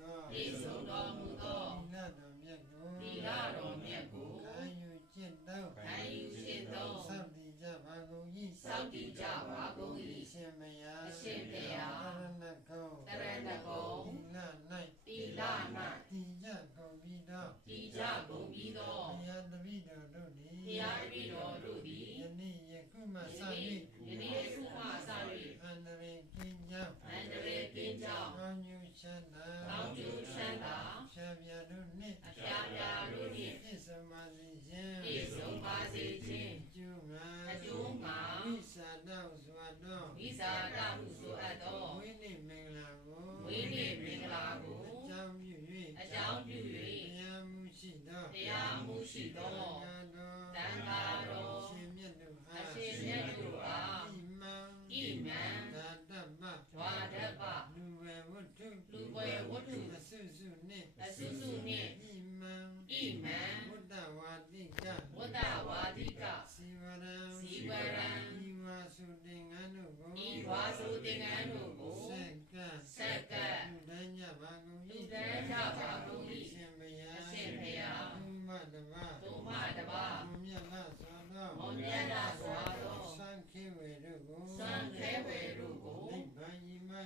တော်မူသော သီလတော်မြတ်ကို သီလတော်မြတ်ကို ခံယူကျင့်သုံး ခံယူကျင့်သုံး စောင့်တည်ကြပါကုန်၏ စောင့်တည်ကြပါကုန် အ ၏ ရှင်မယား အရှင်ဘုရား တရဏဂုံ တရဏဂုံ သီလ၌ သီလ၌ တည်ကြကုန်ပြီးတော့ တည်ကြကုန်ပြီးသော ဘုရားတပည့်တော်တို့သည် ဘုရားတပည့်တော်တို့သည် ယနေ့ယခုမှစ ယနေ့ခုမှစ အန္တရာယ်ကင်းကြောင်း အန္တရာယ်ကင်းကြောင်း ကောင်းကျိုးချမ်းသာ ကောင်းကျိုးချမ်းသာ ဖြာပြတို့နှင့် အဖျားဖျားတို့နှင့် ပြည့်စုံပါစေခြင်း ပြည့်စုံပါစေခြင်း အကျိုးငါ အကျိုးငါ ဝိသာတော်စွာသော ဝိဇာတဟုဆိုအပ်သော ဝိနည်းမင်္ဂလာကို ဝိနည်းမင်္ဂလာကို အကြောင်းပြု အကြောင်းပြု တရားမှုရှိသော ၍တရားမှုရှိသော တန်ခါတော် အရှင်မြတ်တို့အား အရှင်မြတ်တို့အား ဣမံ ဣမံ သာတပ္ပ ဓဝါဒပ္ပ လူဝေဝတ္ထု လူဝေဝတ္ထု အစုစုနှင့် အစုစုနှင့် ဣမံ ဣမံ ဝတ္တဝါတိက ဝတ္တဝါဒိက စီဝရံ စီဝရံ ဤဝါစုတင်ငန်းတို့ကို ဤဝါဆိုသင်္ကန်းတို့ကို ဆက်ကပ် ဆက်ကပ် လူတိုင်းကြပါကုန် လူတန်းကြပါကုန် အ ၏ ရှင်ဘုရား အရှင်ဘုရား ဘုမတပါ သုမတပါ ဘုမြတ်လာစွာသော မောမြတ်လာစွာသော သံခေဝေတို့ကို သံခဲဝေတို့ကို နိဗ္ဗာန်ဤမှ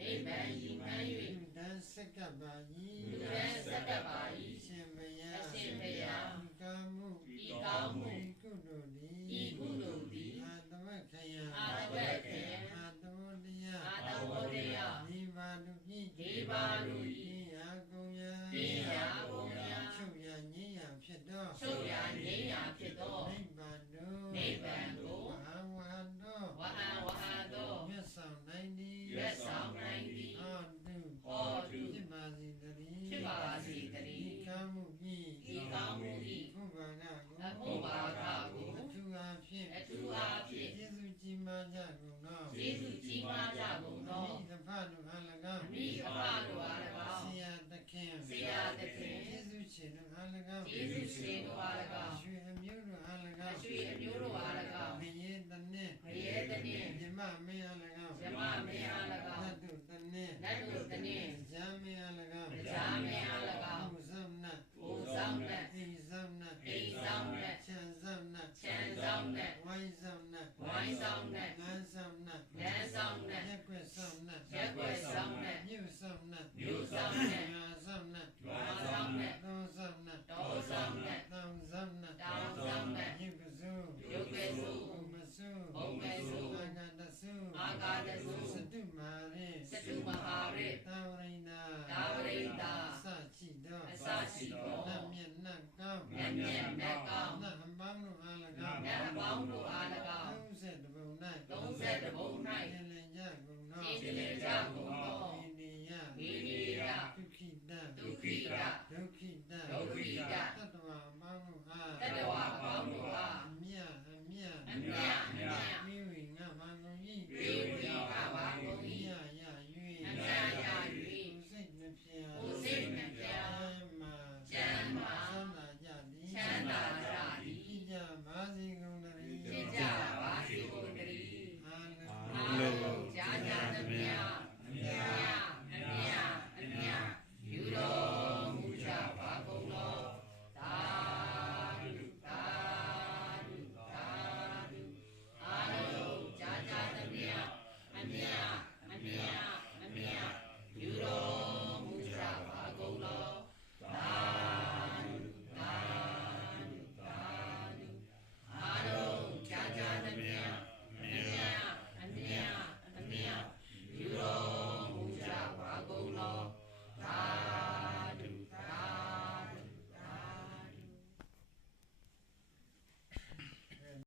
နိဗ္ဗာန်ရည်မှန်း လူ ၍ တန်းဆက်ကပ်ပါ၏ လူတန်းဆက်ကပ်ပါ အ ၏ ရှင်ဘုရား အရှင်ဘုရား ဤကာမှု ဤကောင်းမှု ဤကုသိုလ်သည် ဤကုသိုလ်သည် အာတဝခယံ အာတဝခယံ အာတဝတ္တယ အာတဝတ္တယ ဒီပါလူကြီး ဒီပါလူ၏ ဤဟာကုံယံ ပညာကုန်ရာ ချုပ်ရငြိမ်းရာဖြစ်သော ချုပ်ရာငြိမ်းရာဖြစ်သော နိဗ္ဗာန်တို့ နိဗ္ဗာန်ကို ဝဟဝဟသော ဝဟံဝဟသော မြတ်ဆောင်နိုင်သည် ရွတ်ဆောင်နိုင်သည် ဟောတု ဟောတု ဖြစ်ပါစေတည်း ဖြစ်ပါစေတည်း ဤကာမှုကြီး ဤကောင်းမှု၏ ဘုဗ္ဗာကကို အဖို့ပါကကို အထူးအားဖြင့် အထူးအားဖြင့် ကျေးဇူးကြီးမားကြကုန်သော ကျေးဇူးကြီးမားကြကုန်သော မိသဖတို့အား၎င်း မိအဖတို့အား၎င်း ဆရာသခင် ဆရာသခင် ကျေးဇူးရှင်တို့အား၎င်း ကျေးဇူးရှင်တို့အား၎င်း ရွှေအမျိုးတို့အား၎ အ င်း ရွှေအမျိုးတို့အား၎င်း ဘယင်းတနည်း ဘယေတနှင့် မြမမင်းအား၎င်း ဇမမင်းအား၎